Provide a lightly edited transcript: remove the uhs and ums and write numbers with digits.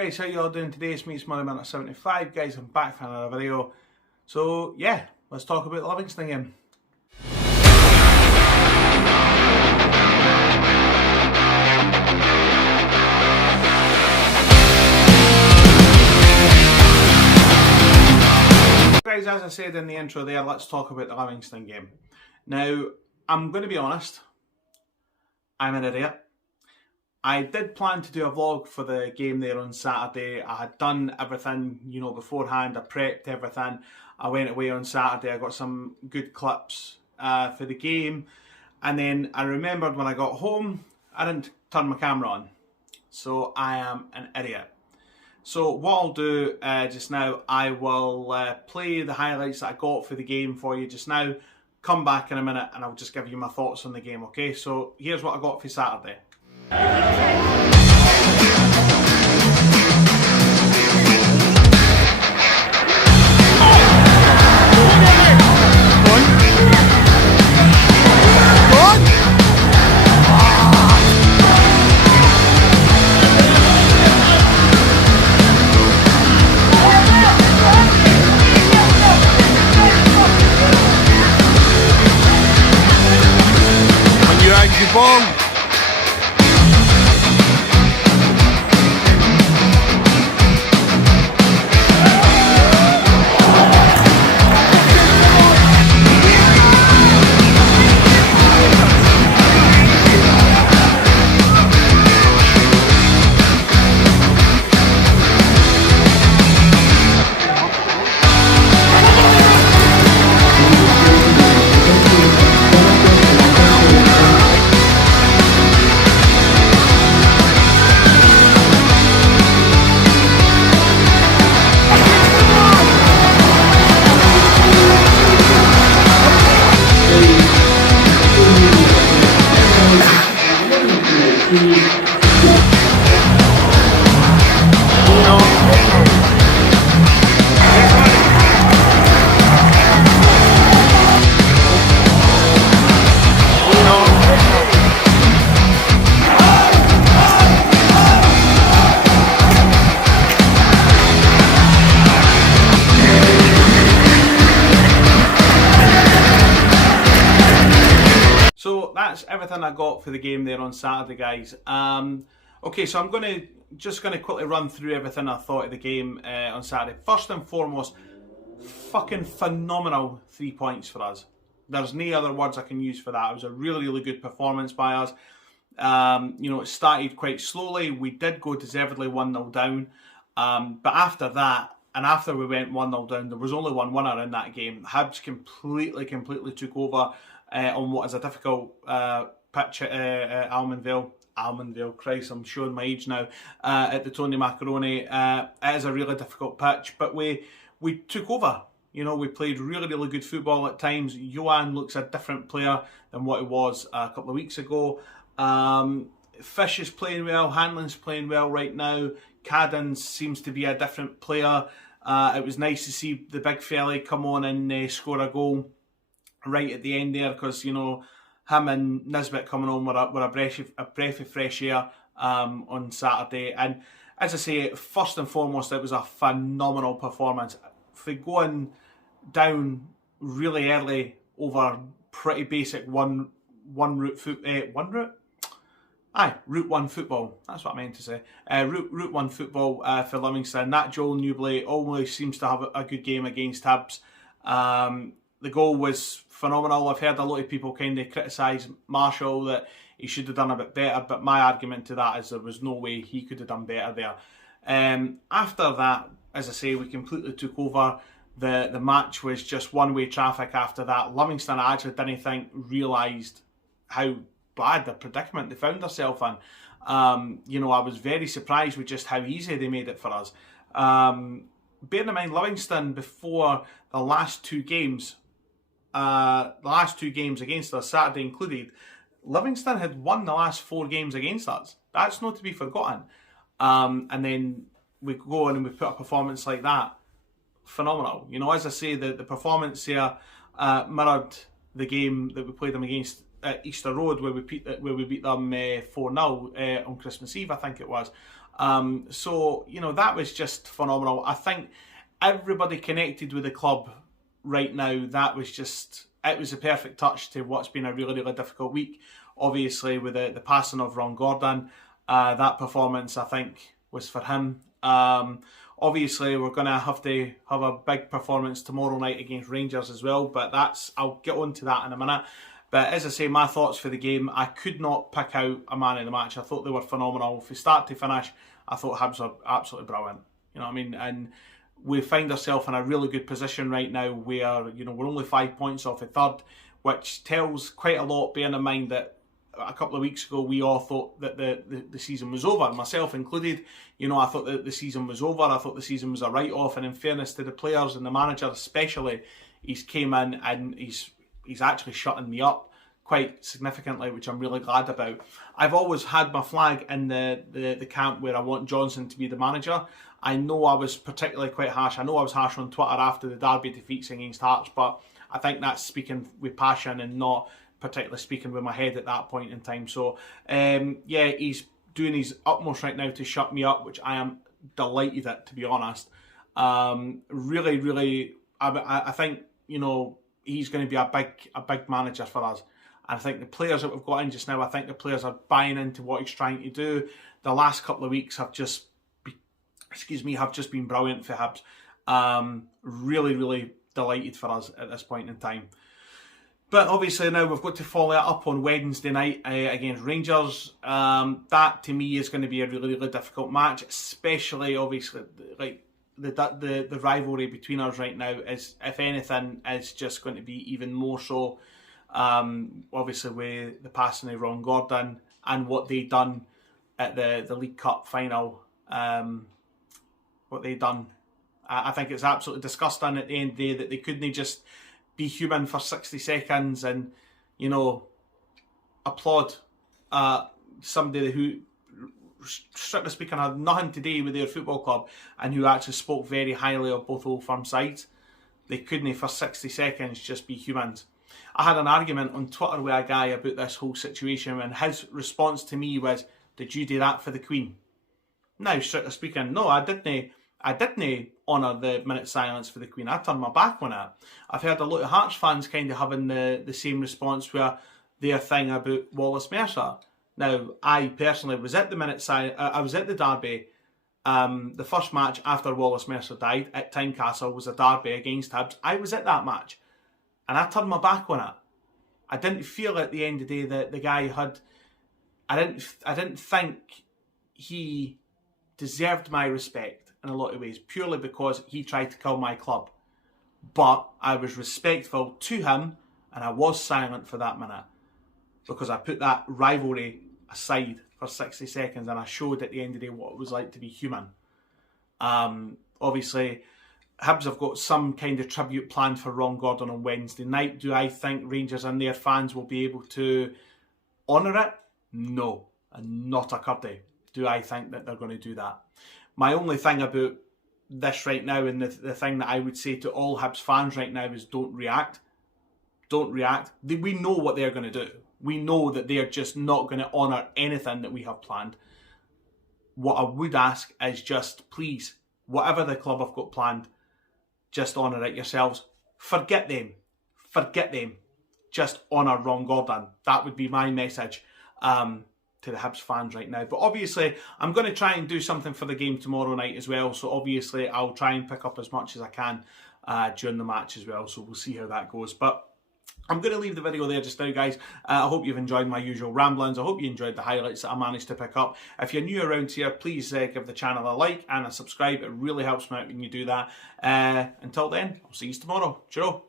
Guys, how you all doing today? It's me, it's Moneyminute75. Guys, I'm back for another video. So yeah, let's talk about the Livingston game. Guys, as I said in the intro there, let's talk about the Livingston game. Now, I'm going to be honest, I'm an idiot. I did plan to do a vlog for the game there on Saturday. I had done everything, beforehand. I prepped everything. I went away on Saturday. I got some good clips for the game. And then I remembered when I got home, I didn't turn my camera on. So I am an idiot. So what I'll do just now, I will play the highlights that I got for the game for you just now. Come back in a minute and I'll just give you my thoughts on the game, okay? So here's what I got for Saturday. When you had your ball. So that's everything I got for the game there on Saturday, guys. Okay, so I'm just gonna quickly run through everything I thought of the game on Saturday. First and foremost, fucking phenomenal 3 points for us. There's no other words I can use for that. It was a really, really good performance by us. It started quite slowly. We did go deservedly 1-0 down. But after that, and after we went 1-0 down, there was only one winner in that game. Hibs completely took over on what is a difficult pitch at Almondvale, Christ, I'm showing my age now, at the Tony Macaroni. It is a really difficult pitch, but we took over. We played really good football at times. Johan looks a different player than what he was a couple of weeks ago. Fish is playing well, Hanlon's playing well right now. Cadden seems to be a different player. It was nice to see the big fella come on and score a goal right at the end there, because him and Nisbet coming on were a breath of fresh air on Saturday. And as I say, first and foremost, it was a phenomenal performance. For going down really early over pretty basic route one football. That's what I meant to say. Route one football for Livingston. That Joel Newbley always seems to have a good game against Hibs. The goal was phenomenal. I've heard a lot of people kind of criticise Marshall that he should have done a bit better, but my argument to that is there was no way he could have done better there. After that, as I say, we completely took over. The match was just one-way traffic after that. Livingston, I actually didn't think realised how bad the predicament they found themselves in. I was very surprised with just how easy they made it for us. Bearing in mind, Livingston, before the last two games against us, Saturday included, Livingston had won the last 4 games against us. That's not to be forgotten. And then we go on and we put a performance like that. Phenomenal. As I say, the performance here mirrored the game that we played them against at Easter Road, where we beat them 4-0 on Christmas Eve, I think it was. So, you know, that was just phenomenal. I think everybody connected with the club right now, that was just, it was a perfect touch to what's been a really, really difficult week. Obviously, with the passing of Ron Gordon, that performance, I think, was for him. Obviously, we're going to have a big performance tomorrow night against Rangers as well, but I'll get on to that in a minute. But as I say, my thoughts for the game, I could not pick out a man of the match. I thought they were phenomenal. From start to finish, I thought Hibs were absolutely brilliant. You know what I mean? And we find ourselves in a really good position right now where, you know, we're only 5 points off a third, which tells quite a lot, bearing in mind that a couple of weeks ago we all thought that the season was over, myself included. You know, I thought that the season was over. I thought the season was a write-off, and in fairness to the players and the manager especially, he's came in and he's actually shutting me up quite significantly, which I'm really glad about. I've always had my flag in the camp where I want Johnson to be the manager. I know I was particularly quite harsh. I know I was harsh on Twitter after the Derby defeats against Hearts, but I think that's speaking with passion and not particularly speaking with my head at that point in time. So, yeah, he's doing his utmost right now to shut me up, which I am delighted at, to be honest. Really, really, I think, you know, he's going to be a big manager for us. I think the players that we've got in just now, I think the players are buying into what he's trying to do. The last couple of weeks have just been brilliant for Hibs. Really, really delighted for us at this point in time. But obviously now we've got to follow it up on Wednesday night against Rangers. That to me is going to be a really, really difficult match, especially obviously like the rivalry between us right now is, if anything, is just going to be even more so. Obviously with the passing of Ron Gordon and what they done at the League Cup final, what they done, I think it's absolutely disgusting at the end of the day that they couldn't just be human for 60 seconds and, you know, applaud somebody who, strictly speaking, had nothing to do with their football club and who actually spoke very highly of both Old Firm sides. They couldn't for 60 seconds just be humans. I had an argument on Twitter with a guy about this whole situation, and his response to me was, "Did you do that for the Queen?" Now, strictly speaking, no, I didn't honour the minute silence for the Queen. I turned my back on it. I've heard a lot of Hearts fans kind of having the same response where their thing about Wallace Mercer. Now, I personally was at the minute I was at the Derby. The first match after Wallace Mercer died at Tynecastle was a Derby against Hibs. I was at that match, and I turned my back on it. I didn't feel at the end of the day that the guy had. I didn't think he deserved my respect in a lot of ways, purely because he tried to kill my club. But I was respectful to him, and I was silent for that minute because I put that rivalry aside for 60 seconds and I showed at the end of the day what it was like to be human. Obviously, Hibs have got some kind of tribute planned for Ron Gordon on Wednesday night. Do I think Rangers and their fans will be able to honour it? No, and not a curdy. Do I think that they're going to do that? My only thing about this right now, and the thing that I would say to all Hibs fans right now, is don't react. Don't react. We know what they're going to do. We know that they're just not going to honour anything that we have planned. What I would ask is just, please, whatever the club have got planned, just honour it yourselves. Forget them. Forget them. Just honour Ron Gordon. That would be my message to the Hibs fans right now. But obviously, I'm going to try and do something for the game tomorrow night as well. So obviously, I'll try and pick up as much as I can during the match as well. So we'll see how that goes. But I'm going to leave the video there just now, guys. I hope you've enjoyed my usual ramblings. I hope you enjoyed the highlights that I managed to pick up. If you're new around here, please give the channel a like and a subscribe. It really helps me out when you do that. Until then, I'll see you tomorrow. Ciao.